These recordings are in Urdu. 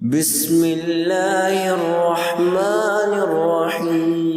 بسم اللہ الرحمن الرحیم۔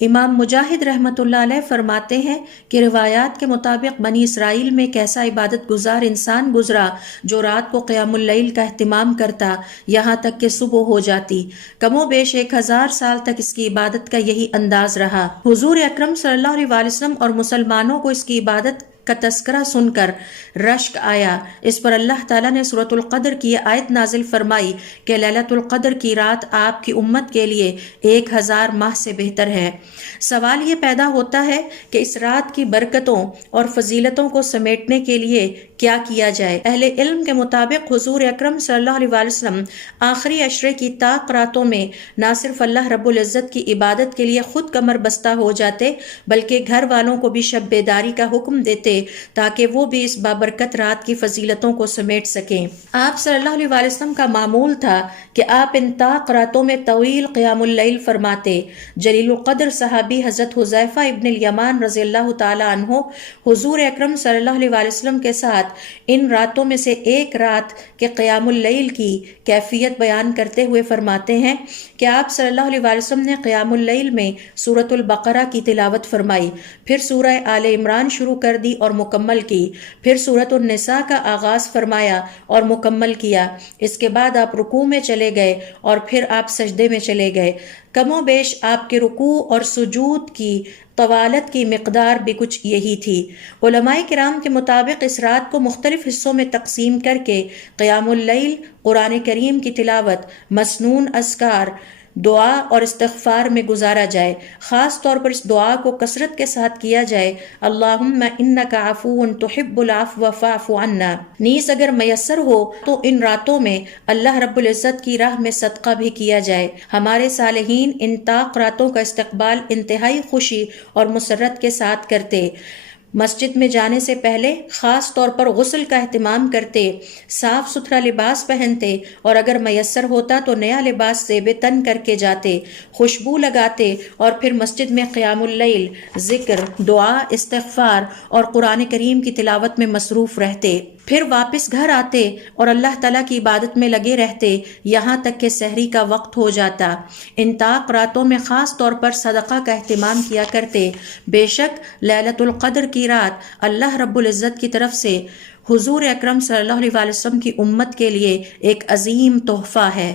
امام مجاہد رحمۃ اللہ علیہ فرماتے ہیں کہ روایات کے مطابق بنی اسرائیل میں ایک ایسا عبادت گزار انسان گزرا جو رات کو قیام اللیل کا اہتمام کرتا یہاں تک کہ صبح ہو جاتی۔ کم و بیش 1000 سال تک اس کی عبادت کا یہی انداز رہا۔ حضور اکرم صلی اللہ علیہ وسلم اور مسلمانوں کو اس کی عبادت کا تذکرہ سن کر رشک آیا۔ اس پر اللہ تعالیٰ نے سورۃ القدر کی یہ آیت نازل فرمائی کہ لیلۃ القدر کی رات آپ کی امت کے لیے 1000 ماہ سے بہتر ہے۔ سوال یہ پیدا ہوتا ہے کہ اس رات کی برکتوں اور فضیلتوں کو سمیٹنے کے لیے کیا کیا جائے؟ اہل علم کے مطابق حضور اکرم صلی اللہ علیہ وسلم آخری عشرے کی طاق راتوں میں نہ صرف اللہ رب العزت کی عبادت کے لیے خود کمر بستہ ہو جاتے بلکہ گھر والوں کو بھی شب بیداری کا حکم دیتے تاکہ وہ بھی اس بابرکت رات کی فضیلتوں کو سمیٹ سکیں۔ آپ صلی اللہ علیہ وسلم کا معمول تھا کہ آپ ان طاق راتوں میں طویل قیام اللیل فرماتے۔ جلیل القدر صحابی حضرت حذیفہ ابن الیمان رضی اللہ تعالی عنہ حضور اکرم صلی اللہ علیہ وسلم کے ساتھ ان راتوں میں سے ایک رات کے قیام اللیل کی کیفیت بیان کرتے ہوئے فرماتے ہیں کہ آپ صلی اللہ علیہ وسلم نے قیام اللیل میں سورۃ البقرہ کی تلاوت فرمائی، پھر سورہ آل عمران شروع کر دی اور مکمل کی، پھر سورۃ النساء کا آغاز فرمایا اور مکمل کیا، اس کے بعد آپ رکوع میں چلے گئے اور پھر آپ سجدے میں چلے گئے۔ کم و بیش آپ کے رکوع اور سجود کی طوالت کی مقدار بھی کچھ یہی تھی۔ علماء کرام کے مطابق اس رات کو مختلف حصوں میں تقسیم کر کے قیام اللیل، قرآن کریم کی تلاوت، مسنون اذکار، دعا اور استغفار میں گزارا جائے۔ خاص طور پر اس دعا کو کثرت کے ساتھ کیا جائے، اللہم انک عفو تحب العفو فاعف عنا۔ نیز اگر میسر ہو تو ان راتوں میں اللہ رب العزت کی راہ میں صدقہ بھی کیا جائے۔ ہمارے صالحین ان طاق راتوں کا استقبال انتہائی خوشی اور مسرت کے ساتھ کرتے۔ مسجد میں جانے سے پہلے خاص طور پر غسل کا اہتمام کرتے، صاف ستھرا لباس پہنتے اور اگر میسر ہوتا تو نیا لباس زیب تن کر کے جاتے، خوشبو لگاتے اور پھر مسجد میں قیام اللیل، ذکر، دعا، استغفار اور قرآن کریم کی تلاوت میں مصروف رہتے، پھر واپس گھر آتے اور اللہ تعالیٰ کی عبادت میں لگے رہتے یہاں تک کہ سحری کا وقت ہو جاتا۔ ان طاق راتوں میں خاص طور پر صدقہ کا اہتمام کیا کرتے۔ بے شک لیلۃ القدر کی رات اللہ رب العزت کی طرف سے حضور اکرم صلی اللہ علیہ وسلم کی امت کے لیے ایک عظیم تحفہ ہے۔